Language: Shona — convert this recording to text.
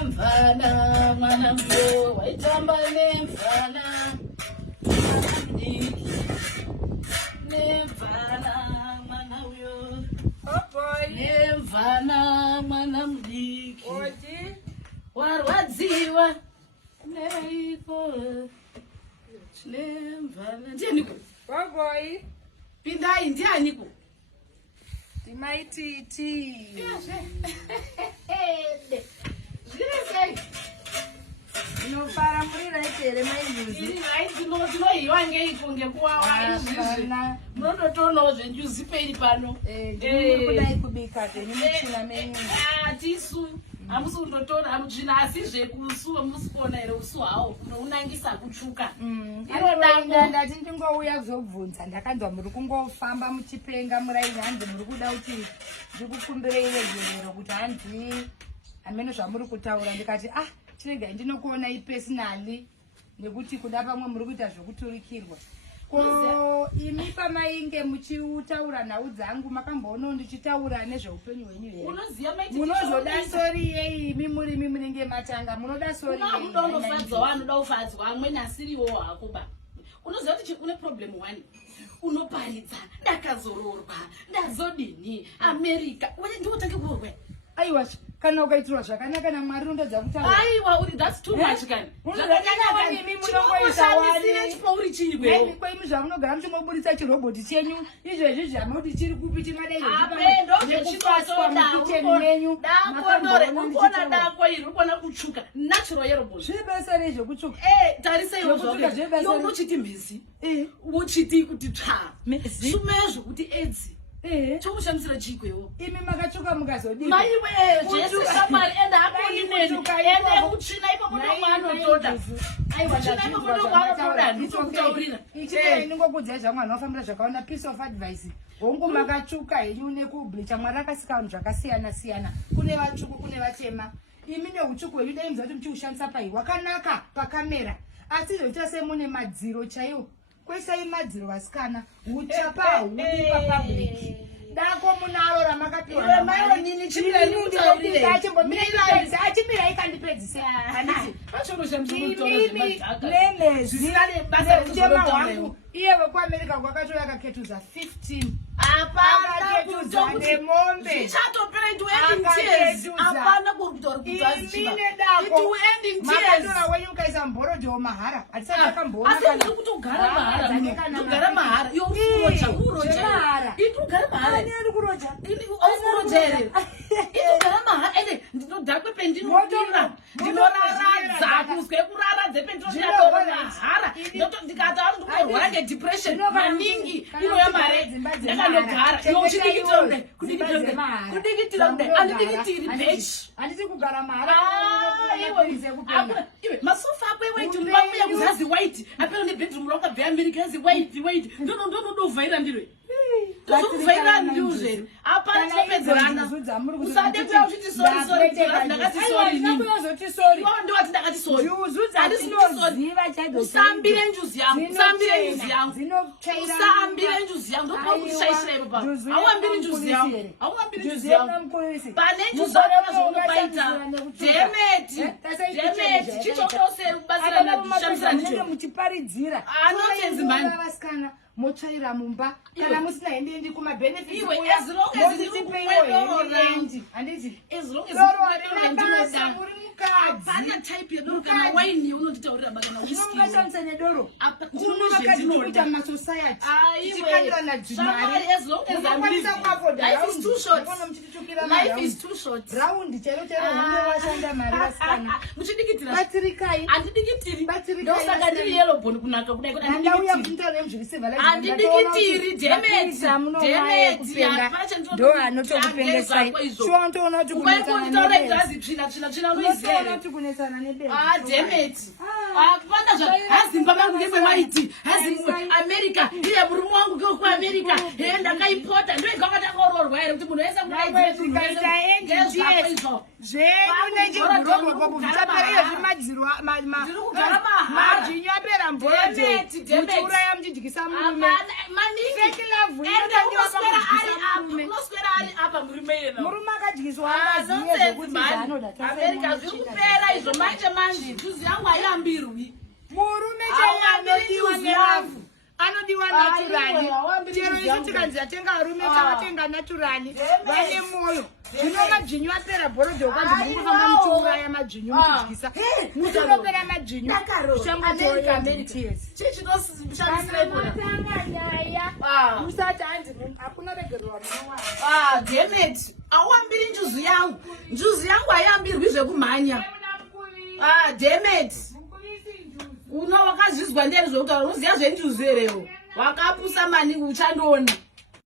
nemvana mwana mdo waitamba nemvana nemvana mwana uyo nemvana mwana mudiki warwadziwa neiko nemvana ndianiko Boy, pindai ndianiko timaititi inofara muri raitere maijuzi ndinoiwa ngeiko ngekuwawa munototoonawo zvenjuzi peiri pano kudai kubika zvenyu muchina menyu tisu hamusi kundotora hamutsvina asi zvekusuwa musikuona here usu hawo nounangisa kutsvuka ndati ndingouya kuzobvunza ndakanzwa muri kungofamba muchipenga muraini hanzi muri kuda kuti ndikukumbirei regerero kuti hanzi hamene zvamuri kutaura ndikati chiregai ndinokuonai personally nekuti kuda pamwe muri kuita zvekuturikirwa ko imi pamainge muchitaura nhau dzangu makamboonawo ndichitaura nezveupenyu hwenyu here munozoda sori yeimi murimi munenge matanga munoda sori unoda unofadzwa wanoda kufadzwa amweni asiriwo hakuba unoziva kuti une problem one unoparidza ndakazororwa ndazodini america ndiotange kurwe aiwa kana ukaitirwa zvakanaka namwari unodza kutaura aiwa uri that's too much kani zvakanyanya munongoisa wani chipouri chini kwewo kwemi zvamunogara muchimoburitsa chirobhoti chenyu izvezvi zvamuti chiri kupi timadaiekupaswamukicheni ukona dako iri ukona kutsvuka natural yerobhoti zviri basa rezvekutsvuka tarisaiwo unochiti mhezi uchiti kuti tsva shumezvo kuti edzi chokushandisira chikwewo imi makatsvuka mukazodii maiwe zvese shamwari ende hakonimweni ende utsvina ipo munomwanotoda inongokudzai zvamwana wafambira zvakaona piece of advice hongu makatsvuka henyu nekublecha mwari akasika vanhu zvakasiyana siyana kune vatsvuku kune vatema imi neutsvuku hwenyu daimza kuti muchiushandisa pai wakanaka pakamera asi zvoita semune madziro chaiwo kwesai madziro vasikana uchapa hudi papublic dako munaro ramakapiwa mairo nini achimira ikandipedzisa nemezitema hwangu iye vekuamerica kwakatoya kaketuza 15 akaketuza nemombe imine dako makatora wenyu mukaisa mborojo mahara hatisati akamboona eri kuroja ndinodhakwe pendinodira ndinoraradza kuzwe kuraradze pendinodhara ndikati ari ndikorwara ngedepression maningi inoya mare ndakandogara kudikitira kudai andidikitiri pechi handisi kugara mahara iwe masofa ako ewaiti unobakuya kuzazi waiti apero nebedroom raukabve america yazi waiti ndonodovhaira ndirwe tozokuvhaira ndiuzveri apana tinopedzerana usade kuya uchiti sorindakati ndakati sori usambire njuzi yangu ndokutishaishira ipo pao hauambiri njuzi yangu pane njuzi yangu demeti chichotoseri kubatsirana kushamisira ndicho muchiparidzira anotenzi mani motsvaira mumba kana musina hendendi kumabenefits apana type yedoro kana waini unonditaurira bakana unomashandisa nedoro unomakadzinokuita masociety tichikandirana dzimari unokwanisa kuafoda raundi chero hunde vashanda mari vasikana muchidikitirabatsirikai handidikitiri ndosaka ndiri yellow bone kunaka kudai ndauya kuita handidikitiri demeti ndo anotokupengesai chontoona kuti kunetsana unoiziva kuti kunetsana nebea demeti apana zvahazimba vangu ngemwewaiti hazimwe America iye murume wangu ngekuAmerica ndakaipota ndoikavatakororwa here kuti munhu wese zvenyu nechigurobho kokuvitapera mazvinyu apera mborodhe muchiuraya muchidyisa murume unoswera ari apa murume yena murume akadyiswa angaziye zvokuti zvaanoda America zviri kupera izvo manje juzi yangu haiyambirwi murume chaiye anodiwa neravhu anodiwa naturali chero isu tikanzi atenga varume tavatenga naturali vane mwoyo zvino madzvinyu apera bhorodhe ukanzi mungofamba muchiuraya madzvinyu muchidyisa muchiropera madzvinyu chichinoshandisiranyaya usati hanzi hakuna regererwa demet auambiri njuzi yangu haiambirwi zvekumhanya demet uno wakazvizwa nderi zvekutaura unoziva zvenjuzi herewo wakapusa maningi uchandoona